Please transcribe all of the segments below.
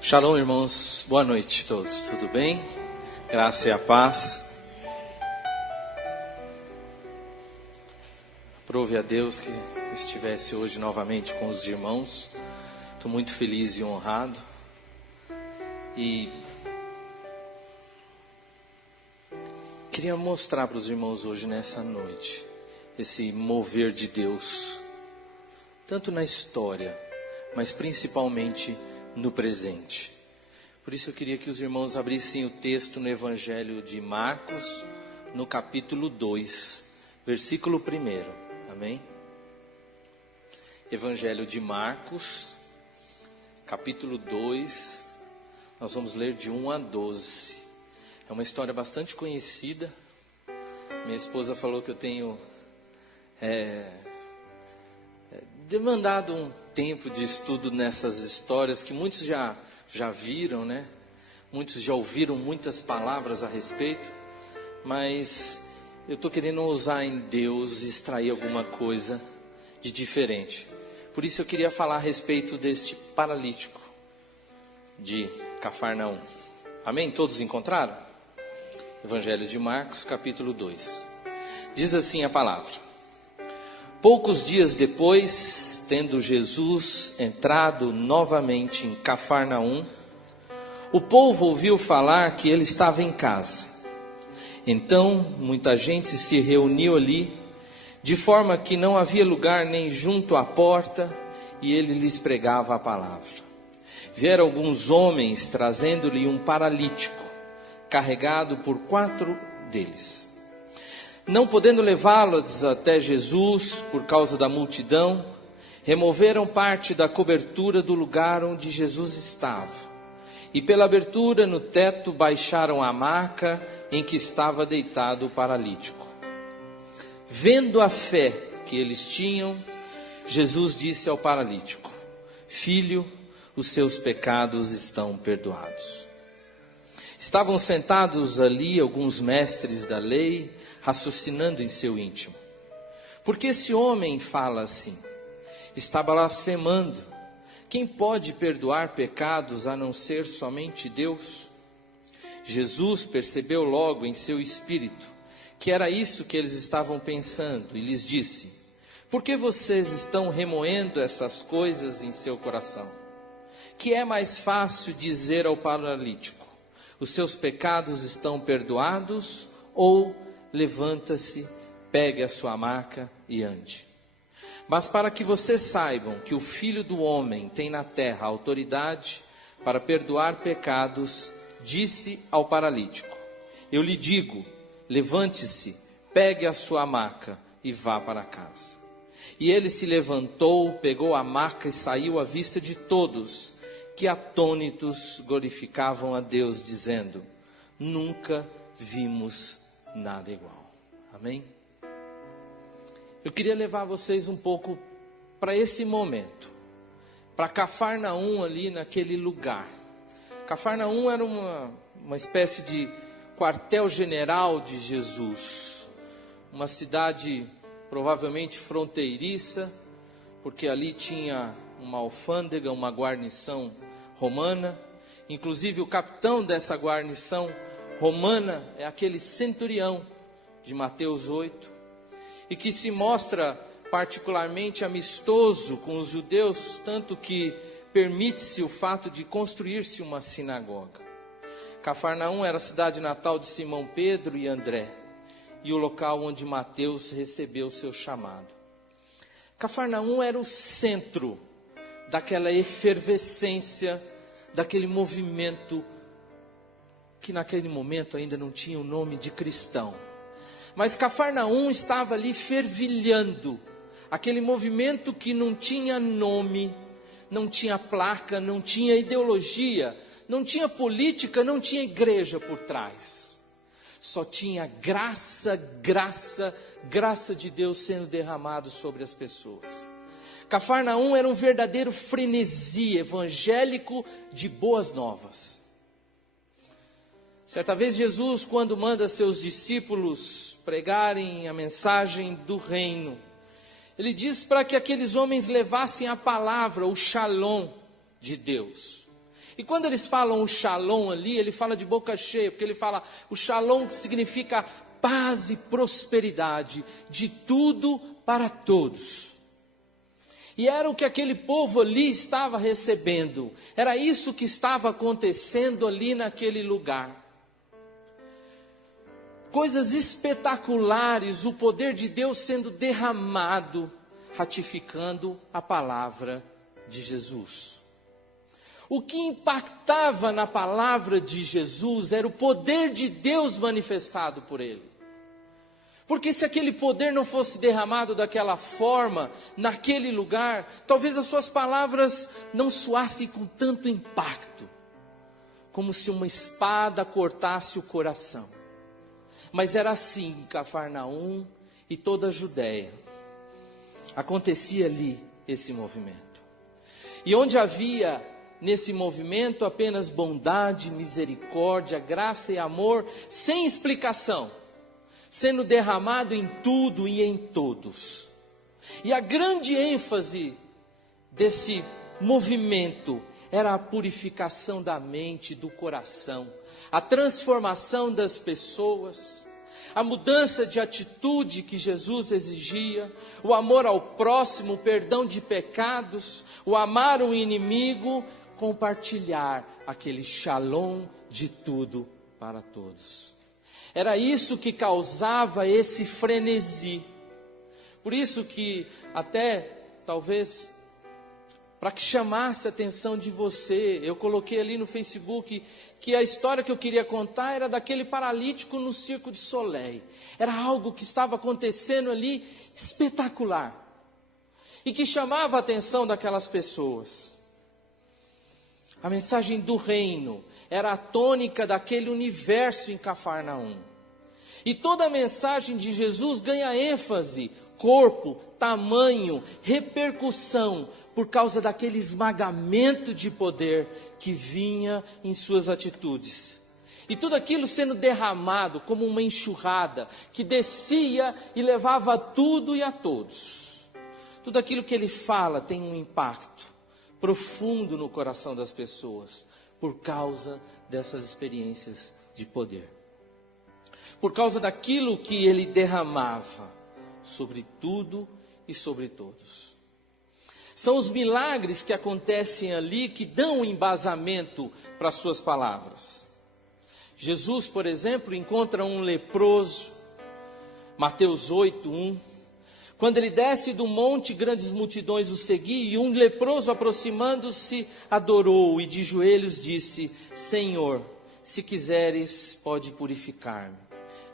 Shalom, irmãos. Boa noite a todos. Tudo bem? Graça e a paz. Aprove a Deus que estivesse hoje novamente com os irmãos. Estou muito feliz e honrado. E queria mostrar para os irmãos hoje, nessa noite, esse mover de Deus, tanto na história, mas principalmente no presente. Por isso eu queria que os irmãos abrissem o texto no Evangelho de Marcos, no capítulo 2, versículo 1. Amém? Evangelho de Marcos, capítulo 2, nós vamos ler de 1 a 12. É uma história bastante conhecida. Minha esposa falou que eu tenho demandado um tempo de estudo nessas histórias que muitos já viram, né? Muitos já ouviram muitas palavras a respeito, mas eu estou querendo usar em Deus e extrair alguma coisa de diferente. Por isso eu queria falar a respeito deste paralítico de Cafarnaum. Amém? Todos encontraram? Evangelho de Marcos, capítulo 2. Diz assim a palavra: Poucos dias depois, tendo Jesus entrado novamente em Cafarnaum, o povo ouviu falar que ele estava em casa. Então, muita gente se reuniu ali, de forma que não havia lugar nem junto à porta, e ele lhes pregava a palavra. Vieram alguns homens trazendo-lhe um paralítico, carregado por 4 deles. Não podendo levá-los até Jesus por causa da multidão, removeram parte da cobertura do lugar onde Jesus estava, e pela abertura no teto baixaram a maca em que estava deitado o paralítico. Vendo a fé que eles tinham, Jesus disse ao paralítico: Filho, os seus pecados estão perdoados. Estavam sentados ali alguns mestres da lei, raciocinando em seu íntimo: por que esse homem fala assim? Está blasfemando. Quem pode perdoar pecados a não ser somente Deus? Jesus percebeu logo em seu espírito que era isso que eles estavam pensando e lhes disse: por que vocês estão remoendo essas coisas em seu coração? Que é mais fácil dizer ao paralítico: os seus pecados estão perdoados, ou levanta-se, pegue a sua maca e ande? Mas para que vocês saibam que o Filho do Homem tem na terra autoridade para perdoar pecados, disse ao paralítico: eu lhe digo, levante-se, pegue a sua maca e vá para casa. E ele se levantou, pegou a maca e saiu à vista de todos, que atônitos glorificavam a Deus, dizendo: nunca vimos nada igual. Amém? Eu queria levar vocês um pouco para esse momento, para Cafarnaum, ali naquele lugar. Cafarnaum era uma espécie de quartel-general de Jesus, uma cidade provavelmente fronteiriça, porque ali tinha uma alfândega, uma guarnição romana. Inclusive o capitão dessa guarnição romana é aquele centurião de Mateus 8, e que se mostra particularmente amistoso com os judeus, tanto que permite-se o fato de construir-se uma sinagoga. Cafarnaum era a cidade natal de Simão Pedro e André, e o local onde Mateus recebeu seu chamado. Cafarnaum era o centro daquela efervescência, daquele movimento que naquele momento ainda não tinha o nome de cristão. Mas Cafarnaum estava ali fervilhando, aquele movimento que não tinha nome, não tinha placa, não tinha ideologia, não tinha política, não tinha igreja por trás. Só tinha graça, graça, graça de Deus sendo derramado sobre as pessoas. Cafarnaum era um verdadeiro frenesi evangélico de boas novas. Certa vez Jesus, quando manda seus discípulos pregarem a mensagem do reino, ele diz para que aqueles homens levassem a palavra, o shalom de Deus. E quando eles falam o shalom ali, ele fala de boca cheia, porque ele fala o shalom que significa paz e prosperidade, de tudo para todos. E era o que aquele povo ali estava recebendo, era isso que estava acontecendo ali naquele lugar. Coisas espetaculares, o poder de Deus sendo derramado, ratificando a palavra de Jesus. O que impactava na palavra de Jesus era o poder de Deus manifestado por ele. Porque se aquele poder não fosse derramado daquela forma, naquele lugar, talvez as suas palavras não soassem com tanto impacto, como se uma espada cortasse o coração. Mas era assim em Cafarnaum e toda a Judéia. Acontecia ali esse movimento. E onde havia nesse movimento apenas bondade, misericórdia, graça e amor, sem explicação, sendo derramado em tudo e em todos. E a grande ênfase desse movimento era a purificação da mente, do coração, a transformação das pessoas, a mudança de atitude que Jesus exigia, o amor ao próximo, o perdão de pecados, o amar o inimigo, compartilhar aquele shalom de tudo para todos. Era isso que causava esse frenesi. Por isso que até, talvez, para que chamasse a atenção de você, eu coloquei ali no Facebook que a história que eu queria contar era daquele paralítico no Circo de Soleil. Era algo que estava acontecendo ali espetacular e que chamava a atenção daquelas pessoas. A mensagem do reino era a tônica daquele universo em Cafarnaum. E toda a mensagem de Jesus ganha ênfase, corpo, tamanho, repercussão, por causa daquele esmagamento de poder que vinha em suas atitudes. E tudo aquilo sendo derramado como uma enxurrada, que descia e levava tudo e a todos. Tudo aquilo que ele fala tem um impacto profundo no coração das pessoas, por causa dessas experiências de poder. Por causa daquilo que ele derramava sobre tudo e sobre todos. São os milagres que acontecem ali que dão um embasamento para as suas palavras. Jesus, por exemplo, encontra um leproso, Mateus 8:1. Quando ele desce do monte, grandes multidões o seguiam, e um leproso, aproximando-se, adorou e de joelhos disse: Senhor, se quiseres, pode purificar-me.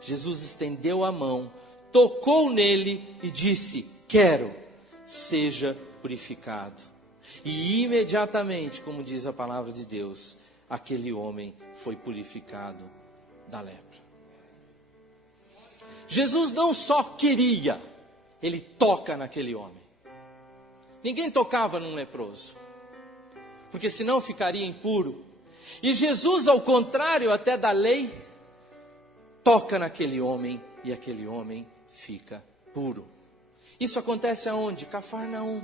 Jesus estendeu a mão, tocou nele e disse: quero, seja purificado. E imediatamente, como diz a palavra de Deus, aquele homem foi purificado da lepra. Jesus não só queria, ele toca naquele homem. Ninguém tocava num leproso, porque senão ficaria impuro. E Jesus, ao contrário até da lei, toca naquele homem e aquele homem fica puro. Isso acontece aonde? Cafarnaum.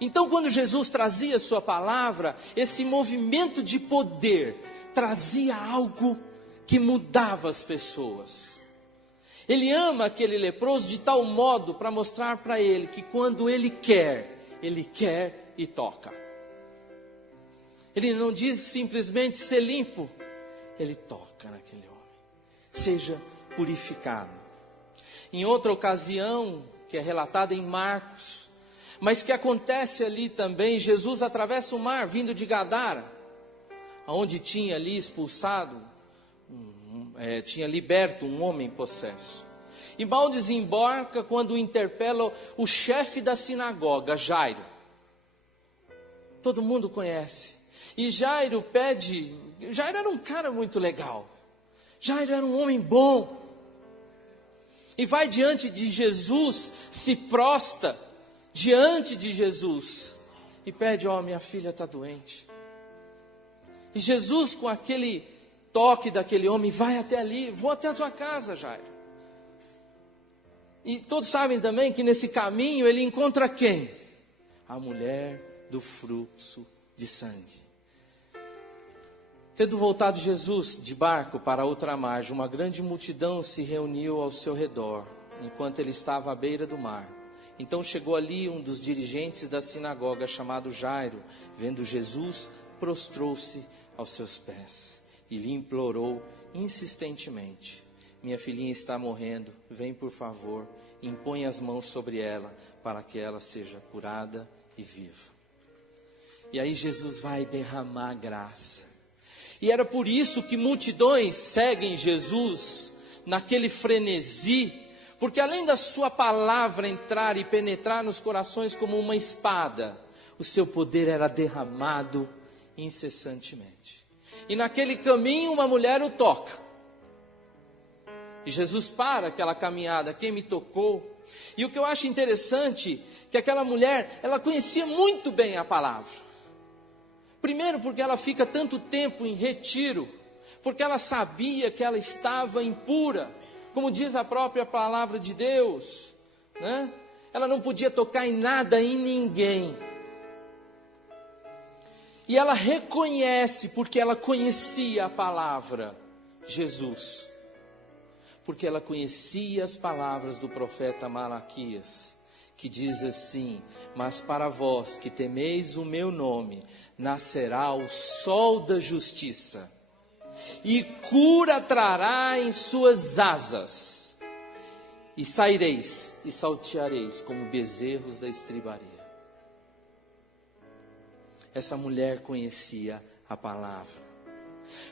Então, quando Jesus trazia a sua palavra, esse movimento de poder trazia algo que mudava as pessoas. Ele ama aquele leproso de tal modo para mostrar para ele que quando ele quer e toca. Ele não diz simplesmente ser limpo, ele toca naquele homem. Seja purificado. Em outra ocasião, que é relatada em Marcos, mas que acontece ali também, Jesus atravessa o mar, vindo de Gadara, onde tinha ali expulsado, tinha liberto um homem possesso. E mal desembarca quando interpela o chefe da sinagoga, Jairo. Todo mundo conhece. E Jairo era um cara muito legal. Jairo era um homem bom. E vai diante de Jesus, se prostra diante de Jesus e pede: ó, minha filha está doente. E Jesus, com aquele toque daquele homem, vai até ali: vou até a tua casa, Jairo. E todos sabem também que nesse caminho ele encontra quem? A mulher do fluxo de sangue. Tendo voltado Jesus de barco para outra margem, uma grande multidão se reuniu ao seu redor, enquanto ele estava à beira do mar. Então chegou ali um dos dirigentes da sinagoga, chamado Jairo. Vendo Jesus, prostrou-se aos seus pés e lhe implorou insistentemente: minha filhinha está morrendo, vem por favor, impõe as mãos sobre ela, para que ela seja curada e viva. E aí Jesus vai derramar graça. E era por isso que multidões seguem Jesus naquele frenesi, porque além da sua palavra entrar e penetrar nos corações como uma espada, o seu poder era derramado incessantemente. E naquele caminho uma mulher o toca. E Jesus para aquela caminhada: quem me tocou? E o que eu acho interessante, que aquela mulher, ela conhecia muito bem a palavra. Primeiro porque ela fica tanto tempo em retiro, porque ela sabia que ela estava impura, como diz a própria palavra de Deus, né? Ela não podia tocar em nada, em ninguém. E ela reconhece, porque ela conhecia a palavra, Jesus. Porque ela conhecia as palavras do profeta Malaquias, que diz assim: mas para vós que temeis o meu nome, nascerá o sol da justiça, e cura trará em suas asas, e saireis e salteareis como bezerros da estribaria. Essa mulher conhecia a palavra,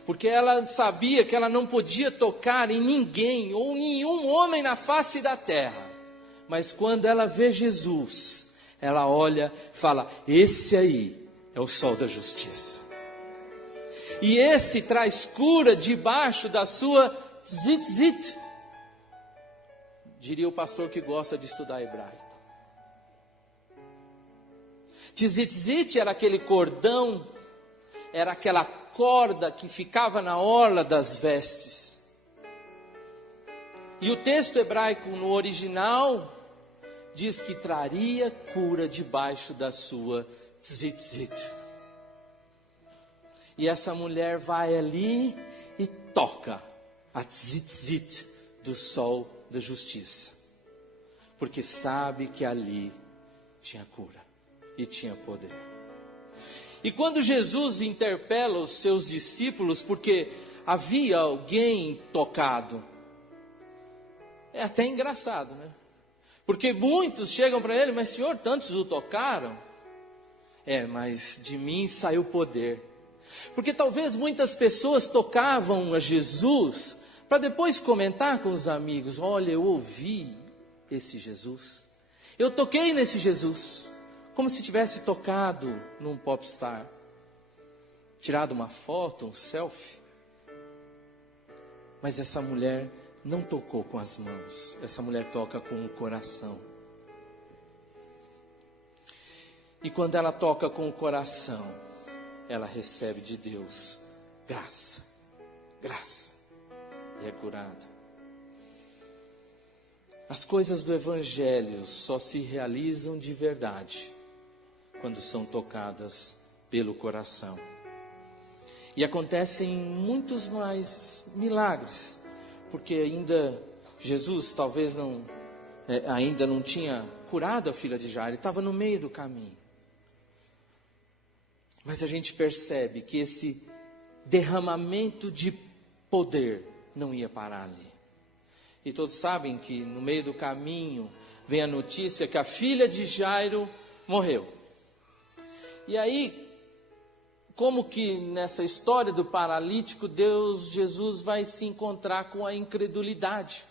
porque ela sabia que ela não podia tocar em ninguém ou nenhum homem na face da terra. Mas quando ela vê Jesus, ela olha e fala: esse aí é o sol da justiça. E esse traz cura debaixo da sua tzitzit. Diria o pastor que gosta de estudar hebraico. Tzitzit era aquele cordão, era aquela corda que ficava na orla das vestes. E o texto hebraico no original diz que traria cura debaixo da sua tzitzit. E essa mulher vai ali e toca a tzitzit do sol da justiça, porque sabe que ali tinha cura e tinha poder. E quando Jesus interpela os seus discípulos, porque havia alguém tocado, é até engraçado, né? Porque muitos chegam para ele: mas Senhor, tantos o tocaram. Mas de mim saiu poder. Porque talvez muitas pessoas tocavam a Jesus para depois comentar com os amigos: olha, eu ouvi esse Jesus, eu toquei nesse Jesus, como se tivesse tocado num popstar, tirado uma foto, um selfie. Mas essa mulher não tocou com as mãos, essa mulher toca com o coração. E quando ela toca com o coração, ela recebe de Deus graça, graça, e é curada. As coisas do Evangelho só se realizam de verdade quando são tocadas pelo coração. E acontecem muitos mais milagres, porque ainda Jesus talvez ainda não tinha curado a filha de Jairo, estava no meio do caminho. Mas a gente percebe que esse derramamento de poder não ia parar ali. E todos sabem que no meio do caminho vem a notícia que a filha de Jairo morreu. E aí, como que nessa história do paralítico, Jesus vai se encontrar com a incredulidade.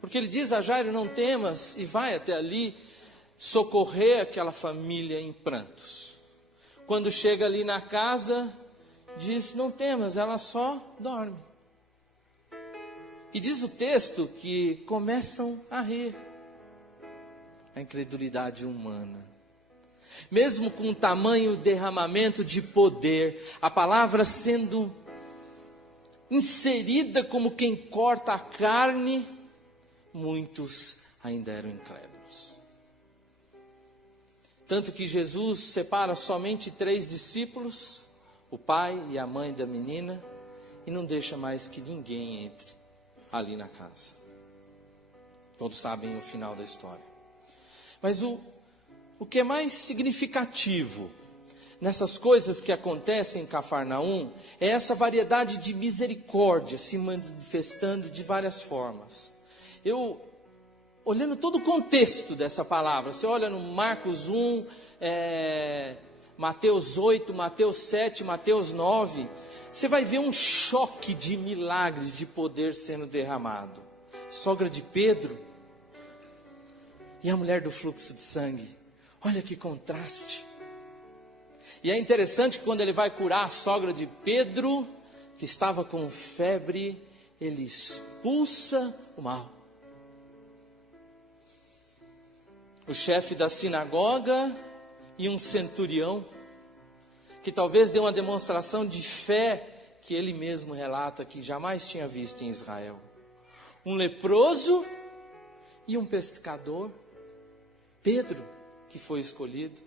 Porque ele diz a Jairo: não temas, e vai até ali socorrer aquela família em prantos. Quando chega ali na casa, diz: não temas, ela só dorme. E diz o texto que começam a rir. A incredulidade humana. Mesmo com tamanho derramamento de poder, a palavra sendo inserida como quem corta a carne, muitos ainda eram incrédulos. Tanto que Jesus separa somente 3 discípulos, o pai e a mãe da menina e não deixa mais que ninguém entre ali na casa. Todos sabem o final da história. Mas o que é mais significativo nessas coisas que acontecem em Cafarnaum é essa variedade de misericórdia se manifestando de várias formas. Olhando todo o contexto dessa palavra, você olha no Marcos 1, Mateus 8, Mateus 7, Mateus 9, você vai ver um choque de milagres de poder sendo derramado. Sogra de Pedro e a mulher do fluxo de sangue, olha que contraste. E é interessante que quando ele vai curar a sogra de Pedro, que estava com febre, ele expulsa o mal. O chefe da sinagoga e um centurião, que talvez deu uma demonstração de fé que ele mesmo relata que jamais tinha visto em Israel. Um leproso e um pescador, Pedro, que foi escolhido.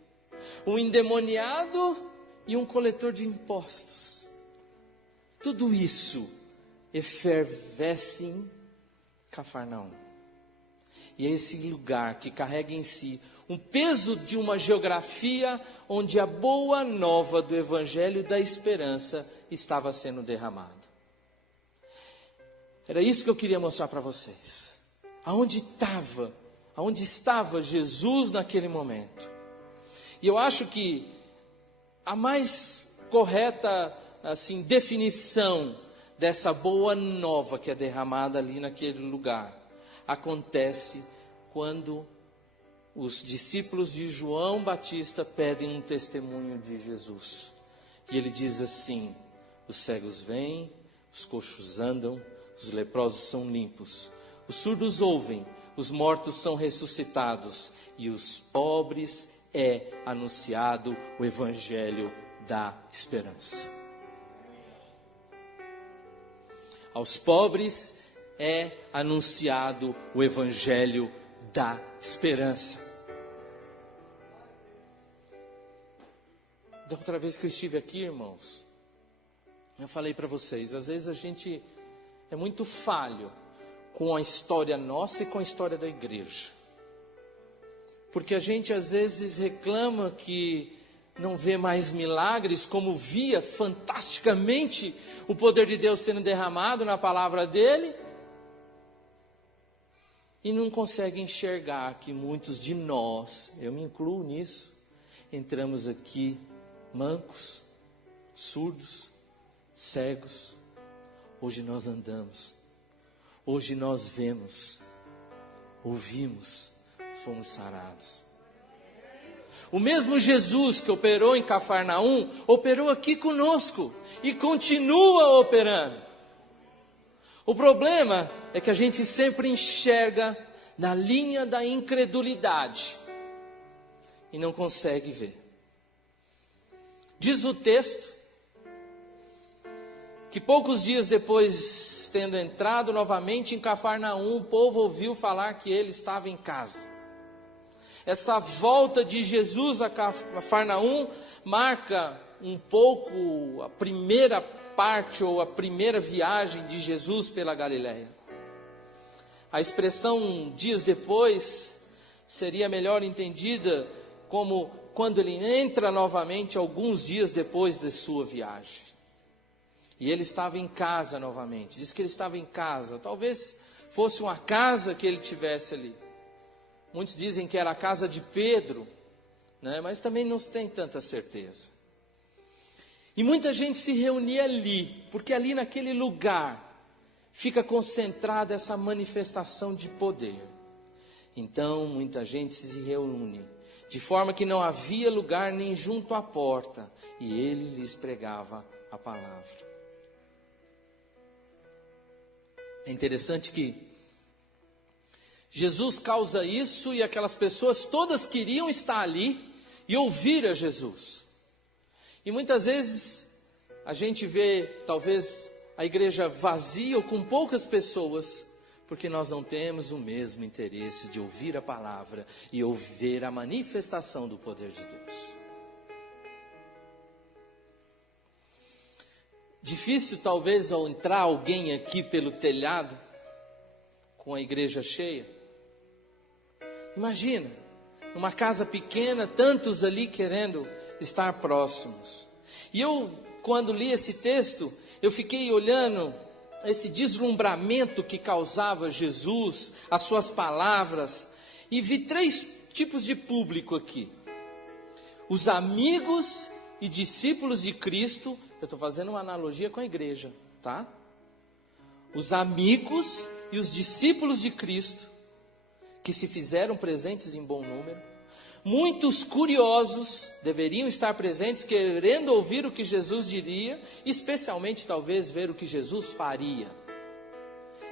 Um endemoniado e um coletor de impostos. Tudo isso efervesce em Cafarnaum. E é esse lugar que carrega em si um peso de uma geografia onde a boa nova do Evangelho da Esperança estava sendo derramada. Era isso que eu queria mostrar para vocês. Aonde estava Jesus naquele momento. E eu acho que a mais correta definição dessa boa nova que é derramada ali naquele lugar acontece quando os discípulos de João Batista pedem um testemunho de Jesus. E ele diz assim: os cegos vêm, os coxos andam, os leprosos são limpos, os surdos ouvem, os mortos são ressuscitados e os pobres é anunciado o Evangelho da Esperança. Aos pobres é anunciado o Evangelho da Esperança. Da outra vez que eu estive aqui, irmãos, eu falei para vocês, às vezes a gente é muito falho com a história nossa e com a história da igreja. Porque a gente às vezes reclama que não vê mais milagres, como via fantasticamente o poder de Deus sendo derramado na palavra dele, e não consegue enxergar que muitos de nós, eu me incluo nisso, entramos aqui mancos, surdos, cegos. Hoje nós andamos, hoje nós vemos, ouvimos, fomos sarados. O mesmo Jesus que operou em Cafarnaum, operou aqui conosco e continua operando. O problema é que a gente sempre enxerga na linha da incredulidade e não consegue ver. Diz o texto que poucos dias depois, tendo entrado novamente em Cafarnaum, o povo ouviu falar que ele estava em casa. Essa volta de Jesus a Cafarnaum marca um pouco a primeira parte ou a primeira viagem de Jesus pela Galileia. A expressão dias depois seria melhor entendida como quando ele entra novamente alguns dias depois de sua viagem. E ele estava em casa novamente. Diz que ele estava em casa. Talvez fosse uma casa que ele tivesse ali. Muitos dizem que era a casa de Pedro, né? Mas também não se tem tanta certeza. E muita gente se reunia ali, porque ali naquele lugar fica concentrada essa manifestação de poder. Então muita gente se reúne, de forma que não havia lugar nem junto à porta, e ele lhes pregava a palavra. É interessante que Jesus causa isso e aquelas pessoas todas queriam estar ali e ouvir a Jesus. E muitas vezes a gente vê talvez a igreja vazia ou com poucas pessoas, porque nós não temos o mesmo interesse de ouvir a palavra e ouvir a manifestação do poder de Deus. Difícil talvez ao entrar alguém aqui pelo telhado, com a igreja cheia. Imagina, numa casa pequena, tantos ali querendo estar próximos. E eu, quando li esse texto, eu fiquei olhando esse deslumbramento que causava Jesus, as suas palavras, e vi 3 tipos de público aqui. Os amigos e discípulos de Cristo. Eu estou fazendo uma analogia com a igreja, tá? Os amigos e os discípulos de Cristo, que se fizeram presentes em bom número. Muitos curiosos deveriam estar presentes, querendo ouvir o que Jesus diria, especialmente talvez ver o que Jesus faria.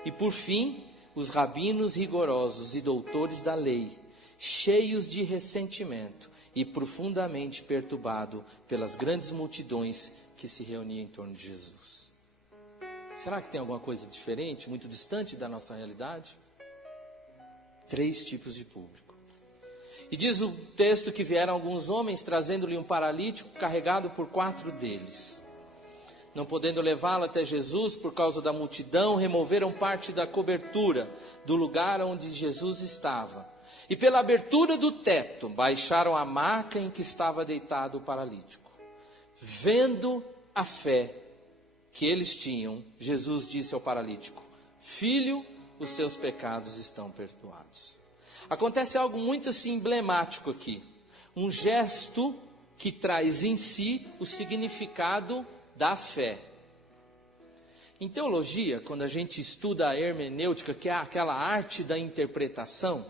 E por fim, os rabinos rigorosos e doutores da lei, cheios de ressentimento e profundamente perturbados pelas grandes multidões que se reuniam em torno de Jesus. Será que tem alguma coisa diferente, muito distante da nossa realidade? 3 tipos de público. E diz o texto que vieram alguns homens trazendo-lhe um paralítico carregado por 4 deles. Não podendo levá-lo até Jesus por causa da multidão, removeram parte da cobertura do lugar onde Jesus estava. E pela abertura do teto, baixaram a maca em que estava deitado o paralítico. Vendo a fé que eles tinham, Jesus disse ao paralítico: filho, os seus pecados estão perdoados. Acontece algo muito assim emblemático aqui. Um gesto que traz em si o significado da fé. Em teologia, quando a gente estuda a hermenêutica, que é aquela arte da interpretação,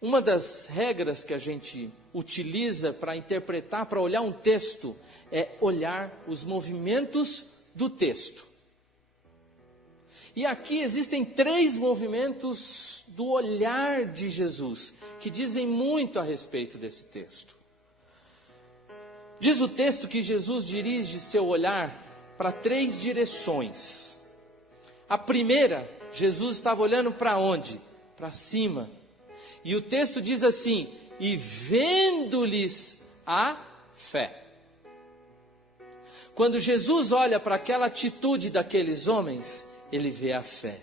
uma das regras que a gente utiliza para interpretar, para olhar um texto, é olhar os movimentos do texto. E aqui existem 3 movimentos do olhar de Jesus, que dizem muito a respeito desse texto. Diz o texto que Jesus dirige seu olhar para 3 direções. A primeira, Jesus estava olhando para onde? Para cima. E o texto diz assim: e vendo-lhes a fé. Quando Jesus olha para aquela atitude daqueles homens, ele vê a fé.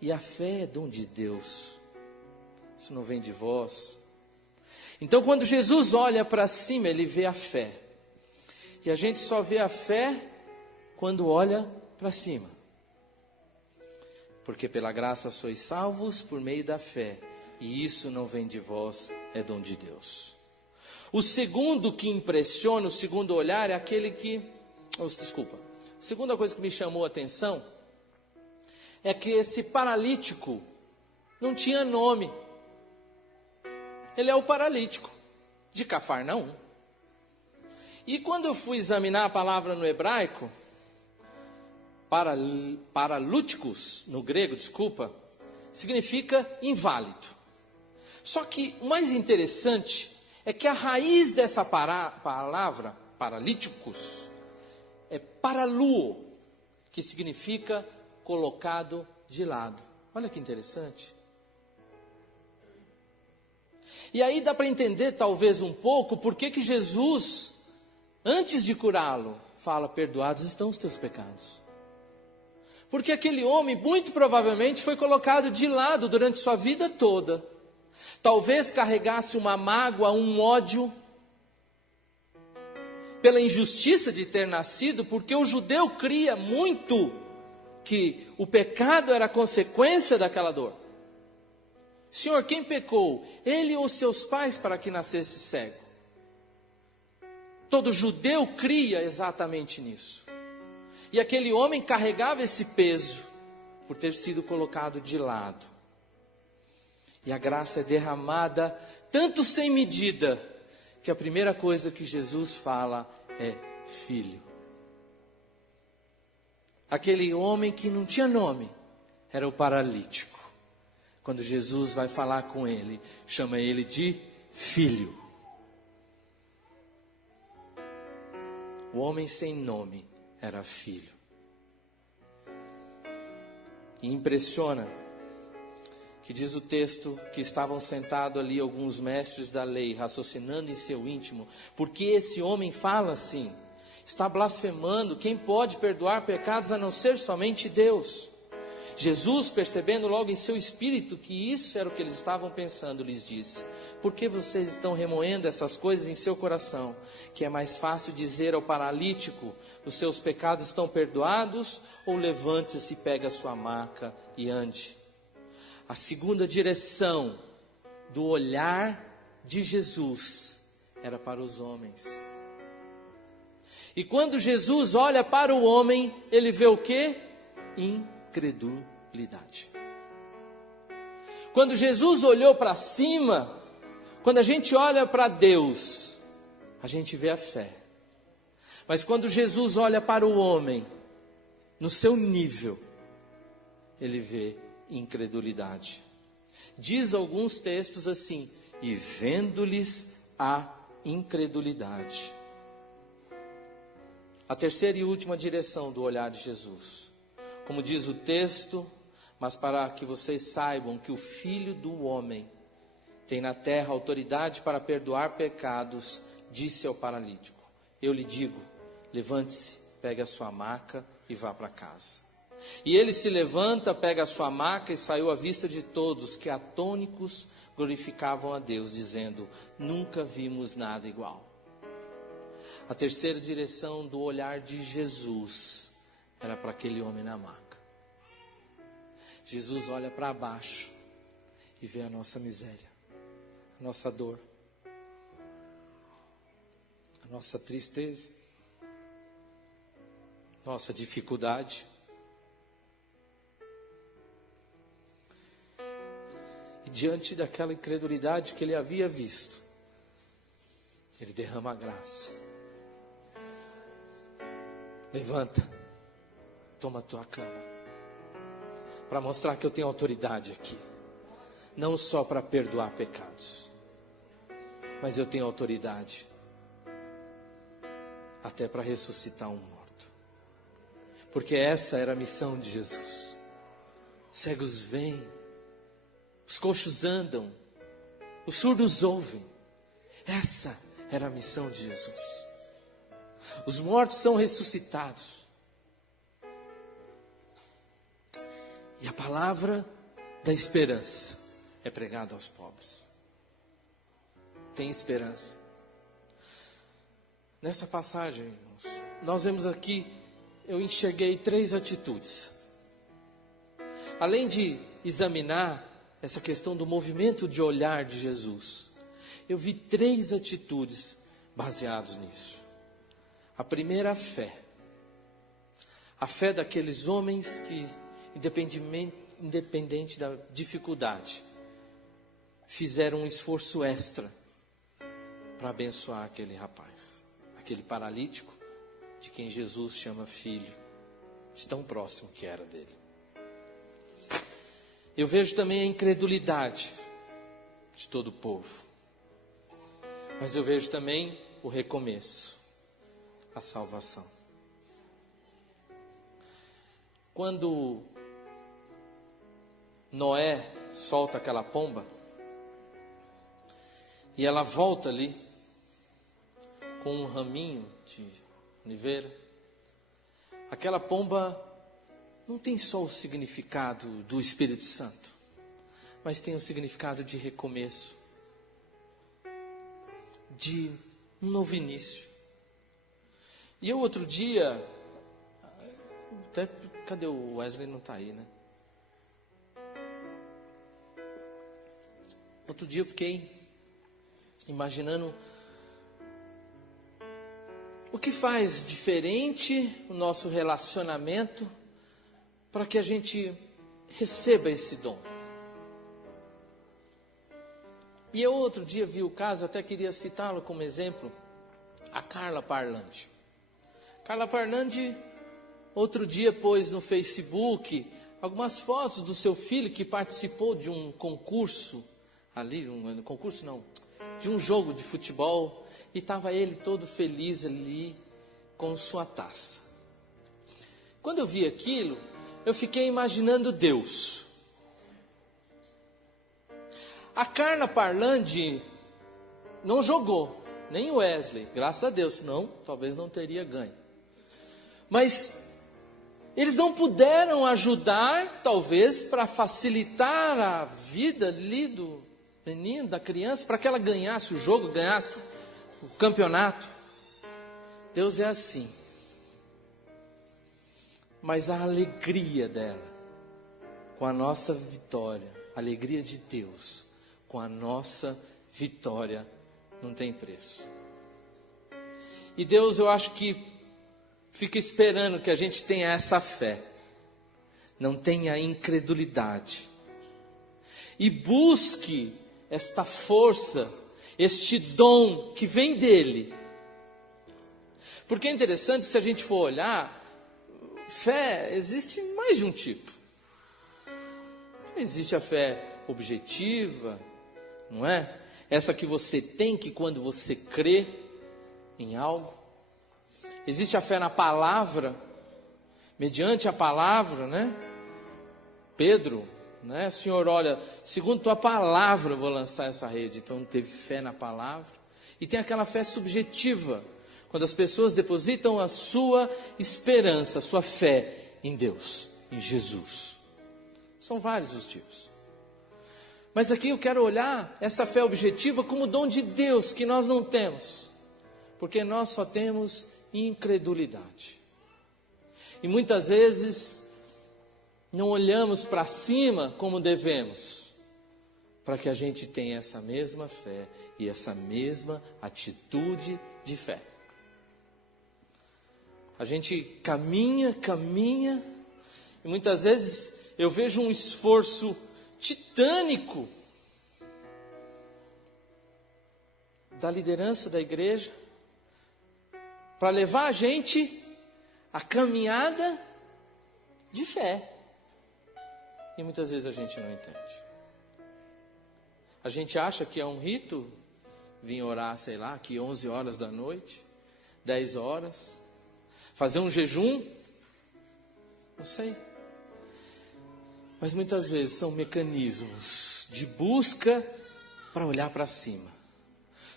E a fé é dom de Deus. Isso não vem de vós. Então, quando Jesus olha para cima, ele vê a fé. E a gente só vê a fé quando olha para cima. Porque pela graça sois salvos por meio da fé. E isso não vem de vós, é dom de Deus. O segundo que impressiona, o segundo olhar, é aquele que... A segunda coisa que me chamou a atenção é que esse paralítico não tinha nome. Ele é o paralítico de Cafarnaum. E quando eu fui examinar a palavra no hebraico, paralúticos, no grego, significa inválido. Só que o mais interessante é que a raiz dessa palavra, paralíticos, é paraluo, que significa colocado de lado. Olha que interessante. E aí dá para entender talvez um pouco por que Jesus, antes de curá-lo, fala: perdoados estão os teus pecados. Porque aquele homem muito provavelmente foi colocado de lado durante sua vida toda. Talvez carregasse uma mágoa, um ódio, pela injustiça de ter nascido, porque o judeu cria muito que o pecado era a consequência daquela dor. Senhor, quem pecou? Ele ou seus pais para que nascesse cego? Todo judeu cria exatamente nisso. E aquele homem carregava esse peso por ter sido colocado de lado. E a graça é derramada tanto sem medida, que a primeira coisa que Jesus fala é filho. Aquele homem que não tinha nome era o paralítico. Quando Jesus vai falar com ele, chama ele de filho. O homem sem nome era filho. E impressiona que diz o texto que estavam sentados ali alguns mestres da lei, raciocinando em seu íntimo, porque esse homem fala assim. está blasfemando. Quem pode perdoar pecados a não ser somente Deus? Jesus, percebendo logo em seu espírito que isso era o que eles estavam pensando, lhes disse: por que vocês estão remoendo essas coisas em seu coração? Que é mais fácil dizer ao paralítico: os seus pecados estão perdoados, ou levante-se, pegue a sua maca e ande. A segunda direção do olhar de Jesus era para os homens. E quando Jesus olha para o homem, ele vê o quê? Incredulidade. Quando Jesus olhou para cima, quando a gente olha para Deus, a gente vê a fé. Mas quando Jesus olha para o homem, no seu nível, ele vê incredulidade. Diz alguns textos assim: e vendo-lhes a incredulidade. A terceira e última direção do olhar de Jesus. Como diz o texto: mas para que vocês saibam que o Filho do Homem tem na terra autoridade para perdoar pecados, disse ao paralítico: eu lhe digo, levante-se, pegue a sua maca e vá para casa. E ele se levanta, pega a sua maca e saiu à vista de todos, que atônicos glorificavam a Deus, dizendo: nunca vimos nada igual. A terceira direção do olhar de Jesus era para aquele homem na maca. Jesus olha para baixo e vê a nossa miséria, a nossa dor, a nossa tristeza, nossa dificuldade. E diante daquela incredulidade que ele havia visto, ele derrama a graça. Levanta, toma a tua cama, para mostrar que eu tenho autoridade aqui. Não só para perdoar pecados, mas eu tenho autoridade até para ressuscitar um morto. Porque essa era a missão de Jesus. Os cegos veem, os coxos andam, os surdos ouvem. Essa era a missão de Jesus. Os mortos são ressuscitados. E a palavra da esperança é pregada aos pobres. Tem esperança. Nessa passagem, irmãos, nós vemos aqui, eu enxerguei 3 atitudes. Além de examinar essa questão do movimento de olhar de Jesus, eu vi 3 atitudes baseadas nisso. A primeira, a fé. A fé daqueles homens que, independente da dificuldade, fizeram um esforço extra para abençoar aquele rapaz, aquele paralítico, de quem Jesus chama filho, de tão próximo que era dele. Eu vejo também a incredulidade de todo o povo, mas eu vejo também o recomeço, a salvação. Quando Noé solta aquela pomba, e ela volta ali com um raminho de oliveira, aquela pomba não tem só o significado do Espírito Santo, mas tem o significado de recomeço, de um novo início. E eu outro dia, até, cadê o Wesley? Não está aí, né? Outro dia eu fiquei imaginando o que faz diferente o nosso relacionamento para que a gente receba esse dom. E eu outro dia vi o caso, até queria citá-lo como exemplo, a Carla Parlandi. Carla Parlandi, outro dia pôs no Facebook algumas fotos do seu filho que participou de um concurso, de um jogo de futebol, e estava ele todo feliz ali com sua taça. Quando eu vi aquilo, eu fiquei imaginando Deus. A Carla Parlandi não jogou nem Wesley, graças a Deus, senão talvez não teria ganho. Mas eles não puderam ajudar, talvez, para facilitar a vida ali do menino, da criança, para que ela ganhasse o jogo, ganhasse o campeonato. Deus é assim. Mas a alegria dela, com a nossa vitória, a alegria de Deus, com a nossa vitória, não tem preço. E Deus, eu acho que fica esperando que a gente tenha essa fé, não tenha incredulidade, e busque esta força, este dom que vem dele. Porque é interessante, se a gente for olhar, fé existe mais de um tipo. Existe a fé objetiva, não é? Essa que você tem que quando você crê em algo. Existe a fé na palavra, mediante a palavra, né? Pedro, né? Senhor, olha, segundo tua palavra eu vou lançar essa rede. Então teve fé na palavra. E tem aquela fé subjetiva, quando as pessoas depositam a sua esperança, a sua fé em Deus, em Jesus. São vários os tipos. Mas aqui eu quero olhar essa fé objetiva como dom de Deus que nós não temos, porque nós só temos incredulidade. E muitas vezes não olhamos para cima como devemos, para que a gente tenha essa mesma fé e essa mesma atitude de fé. A gente caminha, e muitas vezes eu vejo um esforço titânico da liderança da igreja para levar a gente a caminhada de fé. E muitas vezes a gente não entende. A gente acha que é um rito vir orar, sei lá, aqui 11 horas da noite, 10 horas, fazer um jejum, não sei. Mas muitas vezes são mecanismos de busca para olhar para cima.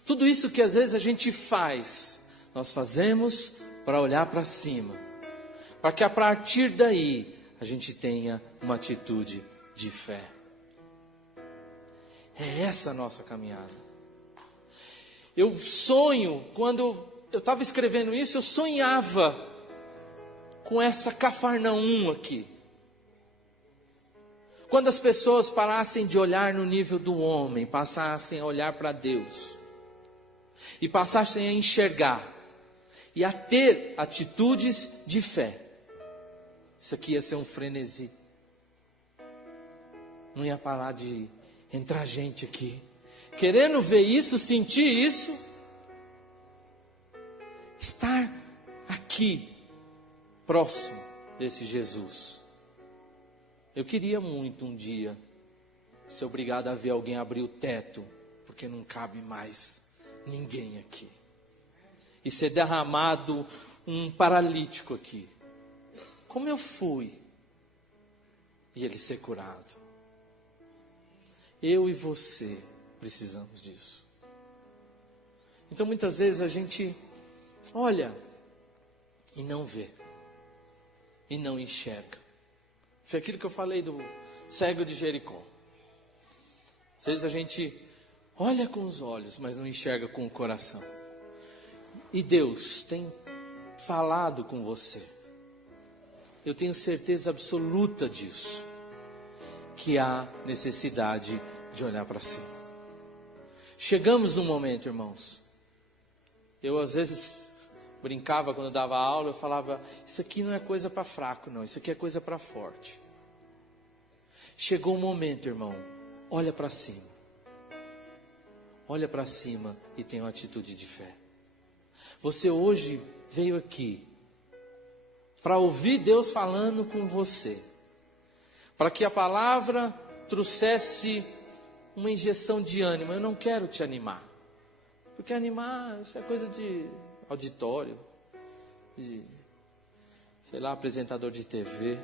Tudo isso que às vezes a gente faz, nós fazemos para olhar para cima, para que a partir daí a gente tenha uma atitude de fé. É essa a nossa caminhada. Eu sonho, quando eu estava escrevendo isso, eu sonhava com essa Cafarnaum aqui. Quando as pessoas parassem de olhar no nível do homem, passassem a olhar para Deus, e passassem a enxergar, e a ter atitudes de fé, isso aqui ia ser um frenesi. Não ia parar de entrar gente aqui, querendo ver isso, sentir isso, estar aqui, próximo desse Jesus. Eu queria muito um dia ser obrigado a ver alguém abrir o teto, porque não cabe mais ninguém aqui, e ser derramado um paralítico aqui, como eu fui, e ele ser curado. Eu e você precisamos disso. Então muitas vezes a gente olha e não vê, e não enxerga. Foi aquilo que eu falei do cego de Jericó. Às vezes a gente olha com os olhos, mas não enxerga com o coração. E Deus tem falado com você. Eu tenho certeza absoluta disso, que há necessidade de olhar para cima. Chegamos num momento, irmãos. Eu às vezes brincava quando eu dava aula, eu falava, isso aqui não é coisa para fraco não, isso aqui é coisa para forte. Chegou o momento, irmão, olha para cima. Olha para cima e tenha uma atitude de fé. Você hoje veio aqui para ouvir Deus falando com você, para que a palavra trouxesse uma injeção de ânimo. Eu não quero te animar, porque animar, isso é coisa de auditório, de, sei lá, apresentador de TV.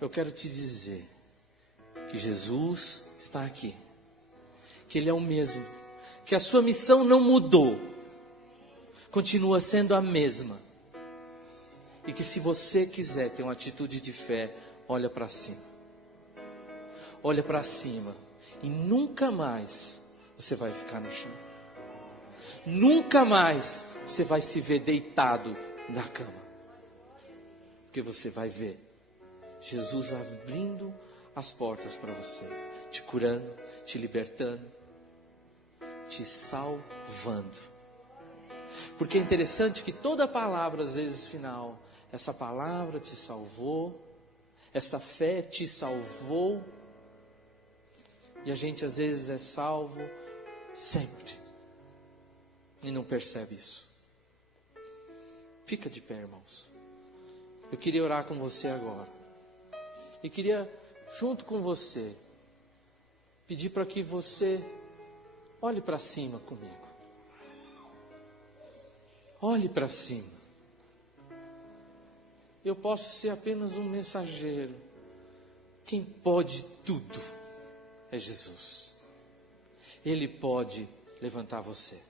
Eu quero te dizer que Jesus está aqui, que Ele é o mesmo, que a sua missão não mudou, continua sendo a mesma. E que se você quiser ter uma atitude de fé, olha para cima. Olha para cima. E nunca mais você vai ficar no chão. Nunca mais você vai se ver deitado na cama. Porque você vai ver Jesus abrindo as portas para você, te curando, te libertando, te salvando. Porque é interessante que toda palavra, às vezes, final, essa palavra te salvou, esta fé te salvou, e a gente às vezes é salvo sempre, e não percebe isso. Fica de pé, irmãos. Eu queria orar com você agora, e queria, junto com você, pedir para que você olhe para cima comigo. Olhe para cima. Eu posso ser apenas um mensageiro. Quem pode tudo é Jesus. Ele pode levantar você.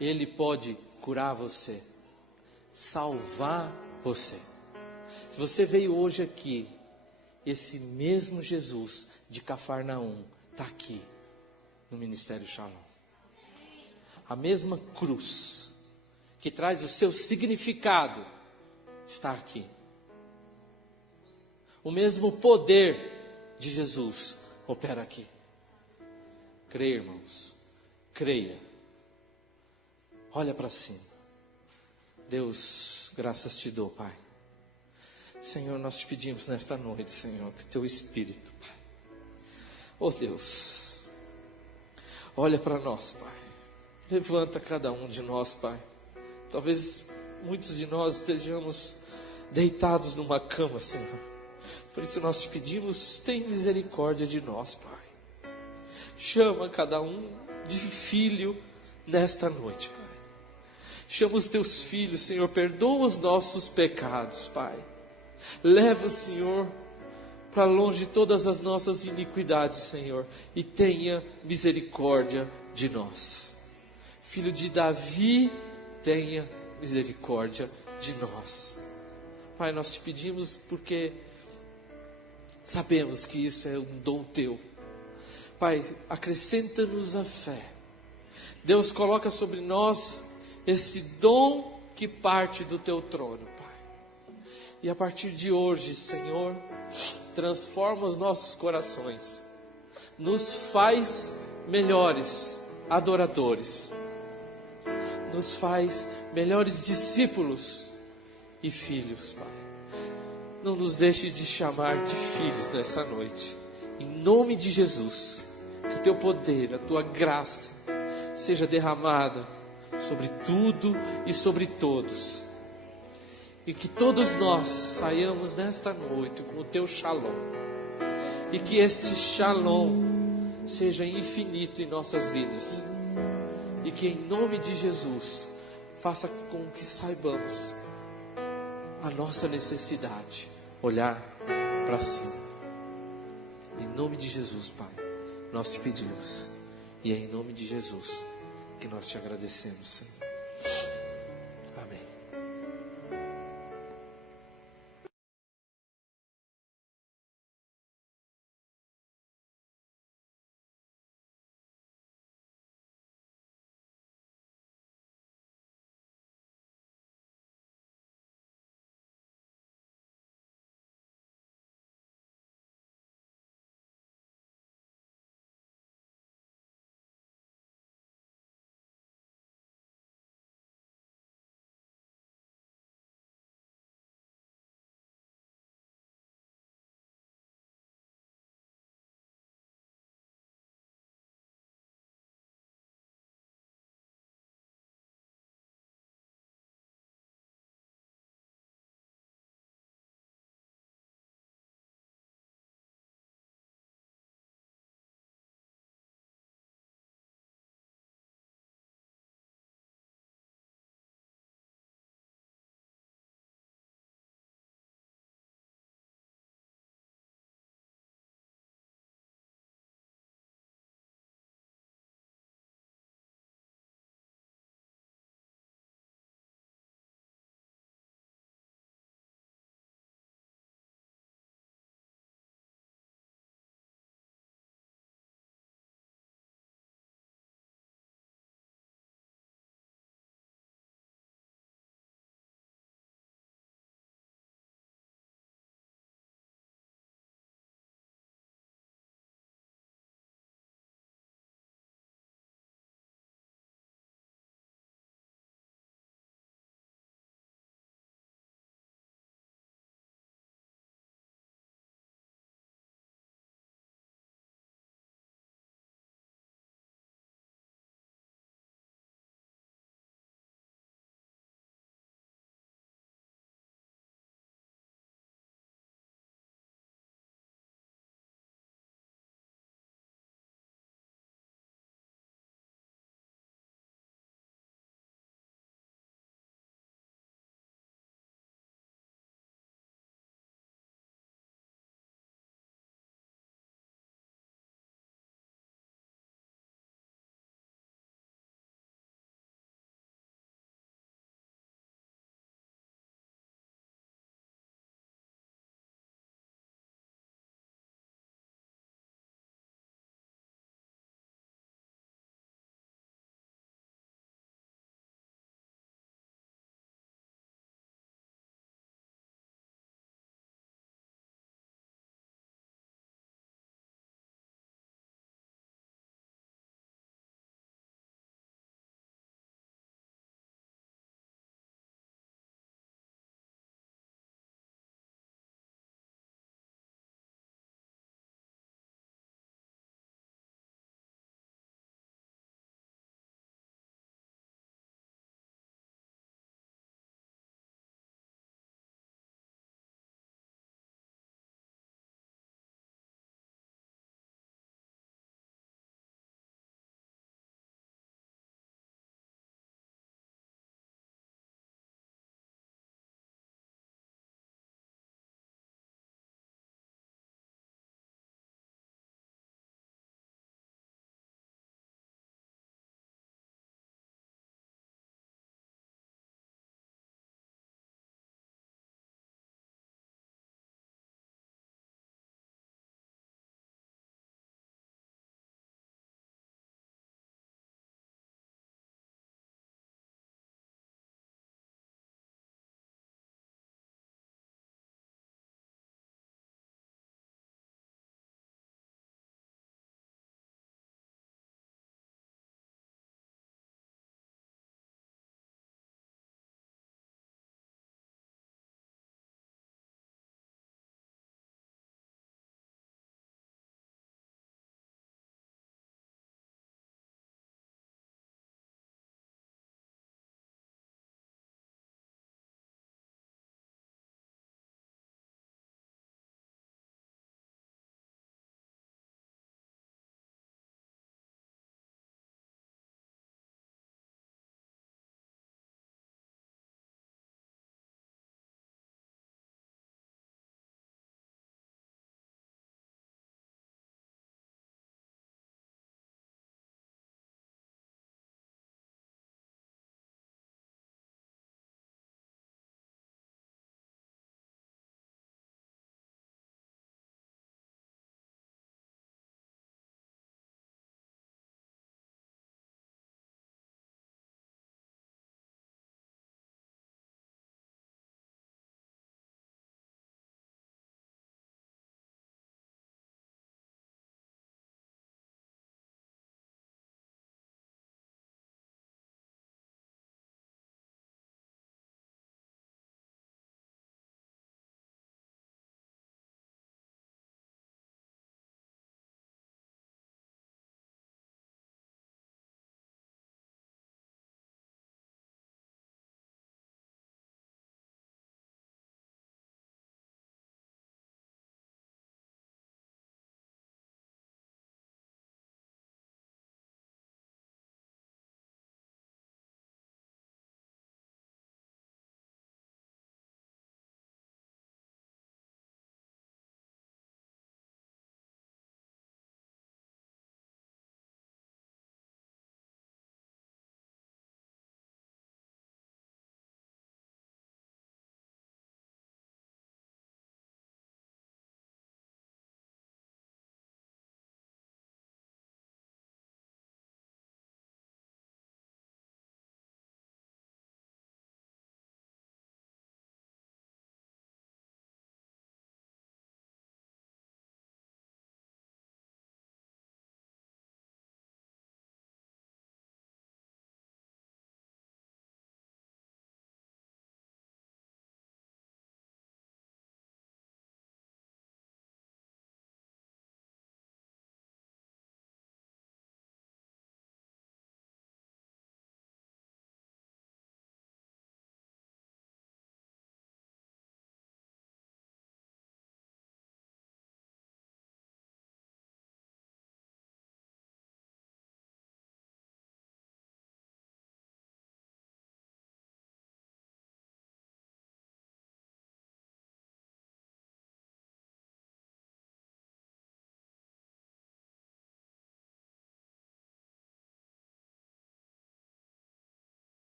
Ele pode curar você. Salvar você. Se você veio hoje aqui, esse mesmo Jesus de Cafarnaum está aqui no Ministério Shalom. A mesma cruz que traz o seu significado está aqui. O mesmo poder de Jesus opera aqui. Creia, irmãos. Creia. Olha para cima. Deus, graças te dou, Pai. Senhor, nós te pedimos nesta noite, Senhor, que teu Espírito, Pai. Oh Deus, olha para nós, Pai. Levanta cada um de nós, Pai. Talvez muitos de nós estejamos deitados numa cama, Senhor. Por isso nós te pedimos, tem misericórdia de nós, Pai. Chama cada um de filho nesta noite, Pai. Chama os teus filhos, Senhor, perdoa os nossos pecados, Pai. Leva, Senhor, para longe todas as nossas iniquidades, Senhor, e tenha misericórdia de nós. Filho de Davi, tenha misericórdia de nós. Pai, nós te pedimos porque sabemos que isso é um dom teu. Pai, acrescenta-nos a fé. Deus, coloca sobre nós esse dom que parte do teu trono, Pai. E a partir de hoje, Senhor, transforma os nossos corações. Nos faz melhores adoradores. Nos faz melhores discípulos e filhos, Pai. Não nos deixe de chamar de filhos nessa noite. Em nome de Jesus, que o teu poder, a tua graça seja derramada sobre tudo e sobre todos. E que todos nós saiamos nesta noite com o teu shalom. E que este shalom seja infinito em nossas vidas. E que em nome de Jesus faça com que saibamos a nossa necessidade, olhar para cima. Em nome de Jesus, Pai, nós te pedimos. E é em nome de Jesus que nós te agradecemos, Senhor. Amém.